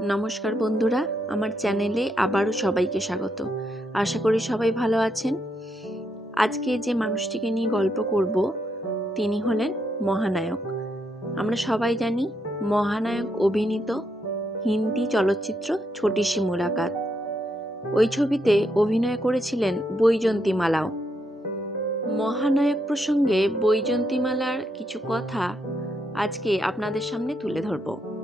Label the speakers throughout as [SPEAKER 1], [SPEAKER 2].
[SPEAKER 1] নমস্কার বন্ধুরা, আমার চ্যানেলে আবারও সবাইকে স্বাগত। আশা করি সবাই ভালো আছেন। আজকে যে মানুষটিকে নিয়ে গল্প করব, তিনি হলেন মহানায়ক। আমরা সবাই জানি মহানায়ক অভিনীত হিন্দি চলচ্চিত্র ছোটি সি মুলাকাত। ওই ছবিতে অভিনয় করেছিলেন বৈজন্তী মালাও। মহানায়ক প্রসঙ্গে বৈজন্তীমালার কিছু কথা আজকে আপনাদের সামনে তুলে ধরব।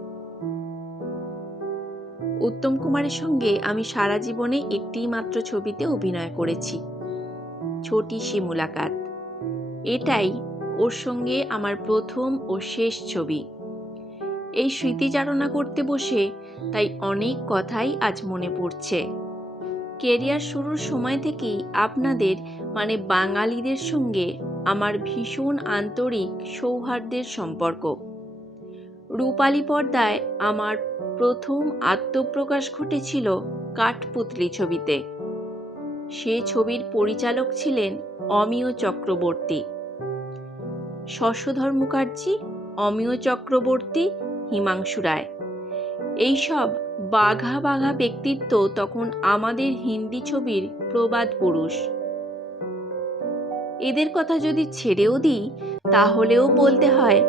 [SPEAKER 1] উত্তম কুমারের সঙ্গে আমি সারা জীবনে একটিই মাত্র ছবিতে অভিনয় করেছি। ছোটি সে মুলাকাত। এটাই ওর সঙ্গে আমার প্রথম ও শেষ ছবি। এই স্মৃতিচারণা করতে বসে তাই অনেক কথাই আজ মনে পড়ছে। কেরিয়ার শুরুর সময় থেকেই আপনাদের মানে বাঙালিদের সঙ্গে আমার ভীষণ আন্তরিক সৌহার্দ্যের সম্পর্ক। রূপালী পর্দায় আমার প্রথম আত্মপ্রকাশ ঘটেছিল কাঠপুতলি ছবিতে। সে ছবির পরিচালক ছিলেন অমিয় চক্রবর্তী। শশধর মুখার্জি, অমিয় চক্রবর্তী, হিমাংশু রায়। এইসব বাঘা বাঘা ব্যক্তিত্ব তখন আমাদের হিন্দি ছবির প্রবাদ পুরুষ। এদের কথা যদি ছেড়েও দিই, তাহলেও বলতে হয়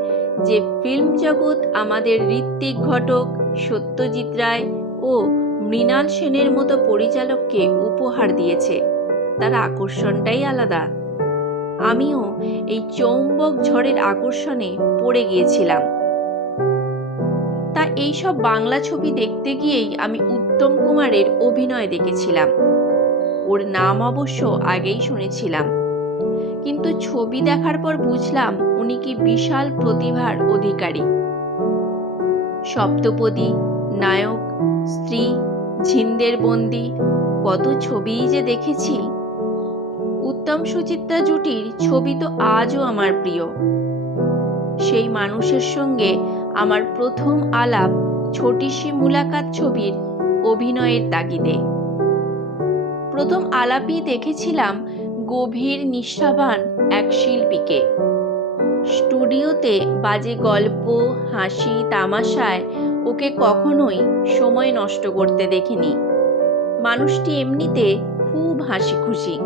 [SPEAKER 1] যে, ফিল্ম জগৎ আমাদের ঋত্বিক ঘটক সত্যজিৎ রায় ও মৃণাল সেনের মতো পরিচালককে উপহার দিয়েছে। তার আকর্ষণটাই আলাদা। আমিও এই চৌম্বক ঝড়ের আকর্ষণে পড়ে গিয়েছিলাম। তা এইসব বাংলা ছবি দেখতে গিয়েই আমি উত্তম কুমারের অভিনয় দেখেছিলাম। ওর নাম অবশ্য আগেই শুনেছিলাম। কিন্তু ছবি দেখার পর বুঝলাম উনি কি বিশাল প্রতিভার অধিকারী। সপ্তপদী, নায়ক, স্ত্রী, ঝিন্দের বন্দি, কত ছবিই যে দেখেছি। উত্তম সুচিত্রা জুটির ছবি তো আজও আমার প্রিয়। সেই মানুষের সঙ্গে আমার প্রথম আলাপ ছোটিসি মুলাকাত ছবির অভিনয়ের তাগিদে। প্রথম আলাপই দেখেছিলাম গভীর নিষ্ঠাবান এক শিল্পীকে। স্টুডিওতে বাজে গল্প, হাসি, তামাশায় ওকে কখনোই সময় নষ্ট করতে দেখিনি। মানুষটি এমনিতে খুব হাসি খুশি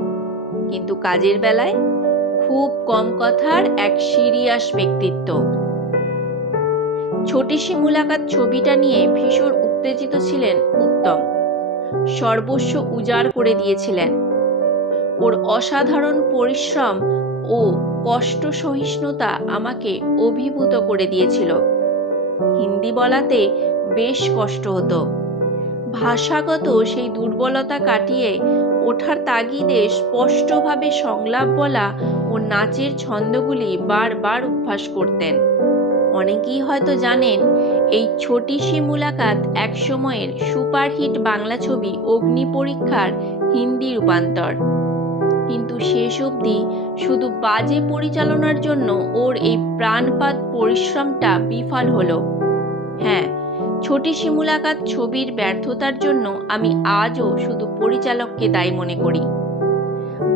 [SPEAKER 1] কিন্তু কাজের বেলায় খুব কম কথার এক সিরিয়াস ব্যক্তিত্ব। ছোটিসি মুলাকাত ছবিটা নিয়ে ভীষণ উত্তেজিত ছিলেন উত্তম। সর্বস্ব উজাড় করে দিয়েছিলেন। ওর অসাধারণ পরিশ্রম ও কষ্ট সহিষ্ণুতা আমাকে অভিভূত করে দিয়েছিল। হিন্দি বলাতে বেশ কষ্ট হতো। ভাষাগত সেই দুর্বলতা কাটিয়ে ওঠার তাগিদে স্পষ্টভাবে সংলাপ বলা ও নাচের ছন্দগুলি বারবার অভ্যাস করতেন। অনেকেই হয়তো জানেন, এই ছোটিসি মুলাকাত এক সময়ের সুপারহিট বাংলা ছবি অগ্নি পরীক্ষার হিন্দি রূপান্তর। কিন্তু শেষ অবধি শুধু বাজে পরিচালনার জন্য ওর এই প্রাণপাত পরিশ্রমটা বিফল হলো। হ্যাঁ ছোটি শিমুলাকাত ছবির ব্যর্থতার জন্য আমি আজও শুধু পরিচালককে দায়ী মনে করি।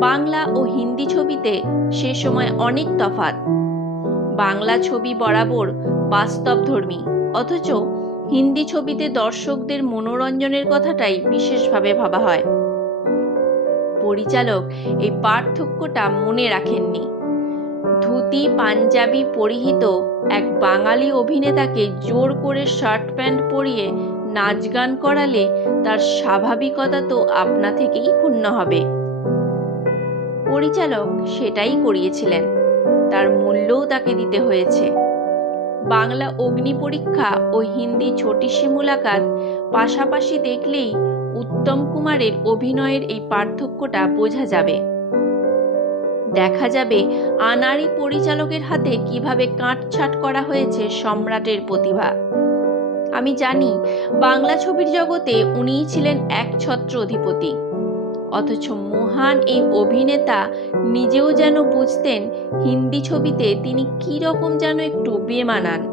[SPEAKER 1] বাংলা ও হিন্দি ছবিতে সে সময় অনেক তফাত বাংলা ছবি বরাবর বাস্তবধর্মী, অথচ হিন্দি ছবিতে দর্শকদের মনোরঞ্জনের কথাটাই বিশেষভাবে ভাবা হয়। পরিচালক এই পার্থক্যটা মনে রাখেননি। ধুতি পাঞ্জাবি পরিহিত এক বাঙালি অভিনেতাকে জোর করে শার্ট প্যান্ট পরিয়ে নাচ গান করালে তার স্বাভাবিকতা তো আপনা থেকেই ক্ষুণ্ণ হবে। পরিচালক সেটাই করিয়েছিলেন। তার মূল্যও তাকে দিতে হয়েছে। বাংলা অগ্নি পরীক্ষা ও হিন্দি ছোটিসি মুলাকাত পাশাপাশি দেখলেই উত্তম কুমারের অভিনয়ের এই পার্থক্যটা বোঝা যাবে। দেখা যাবে আনারি পরিচালকের হাতে কীভাবে কাটছাট করা হয়েছে সম্রাটের প্রতিভা। আমি জানি, বাংলা ছবির জগতে উনিই ছিলেন এক ছত্র অধিপতি। অথচ মহান এই অভিনেতা নিজেও যেন বুঝতেন হিন্দি ছবিতে তিনি কী রকম যেন একটু বেমানান।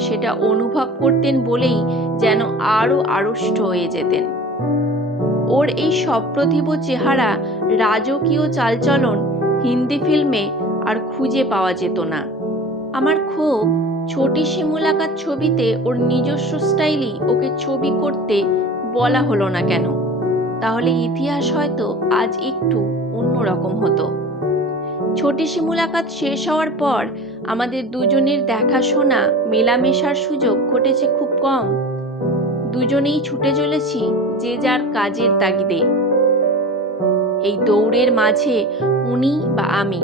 [SPEAKER 1] সেটা অনুভব করতেন বলেই যেন আরও আড়ষ্ট হয়ে যেতেন। ওর এই সপ্রতিভ চেহারা, রাজকীয় চালচলন, হিন্দি ফিল্মে আর খুঁজে পাওয়া যেত না। আমার ক্ষোভ ছোটি শিমুলাকার ছবিতে ওর নিজস্ব স্টাইলই ওকে ছবি করতে বলা হলো না কেন? তাহলে ইতিহাস হয়তো আজ একটু অন্যরকম হতো। ছোটি শিমুলাকাত শেষ হওয়ার পর আমাদের দুজনের দেখাশোনা, মেলামেশার সুযোগ ঘটেছে খুব কম। দুজনেই ছুটে চলেছি যে যার কাজের তাগিদে। এই দৌড়ের মাঝে উনি বা আমি,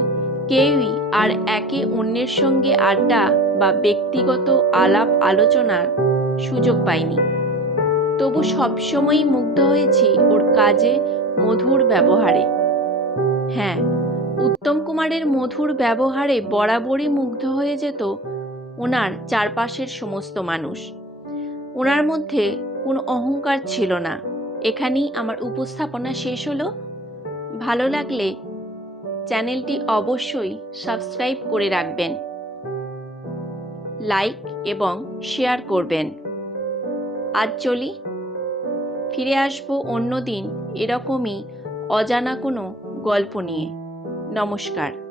[SPEAKER 1] কেউই আর একে অন্যের সঙ্গে আড্ডা বা ব্যক্তিগত আলাপ আলোচনার সুযোগ পাইনি। তবু সবসময়ই মুগ্ধ হয়েছি ওর কাজে, মধুর ব্যবহারে। হ্যাঁ কুমারের মধুর ব্যবহারে বরাবরই মুগ্ধ হয়ে যেত ওনার চারপাশের সমস্ত মানুষ। ওনার মধ্যে কোনো অহংকার ছিল না। এখানেই আমার উপস্থাপনা শেষ হলো। ভালো লাগলে চ্যানেলটি অবশ্যই সাবস্ক্রাইব করে রাখবেন। লাইক এবং শেয়ার করবেন। আজ চলি। ফিরে আসব অন্য দিন এরকমই অজানা কোনো গল্প নিয়ে। নমস্কার।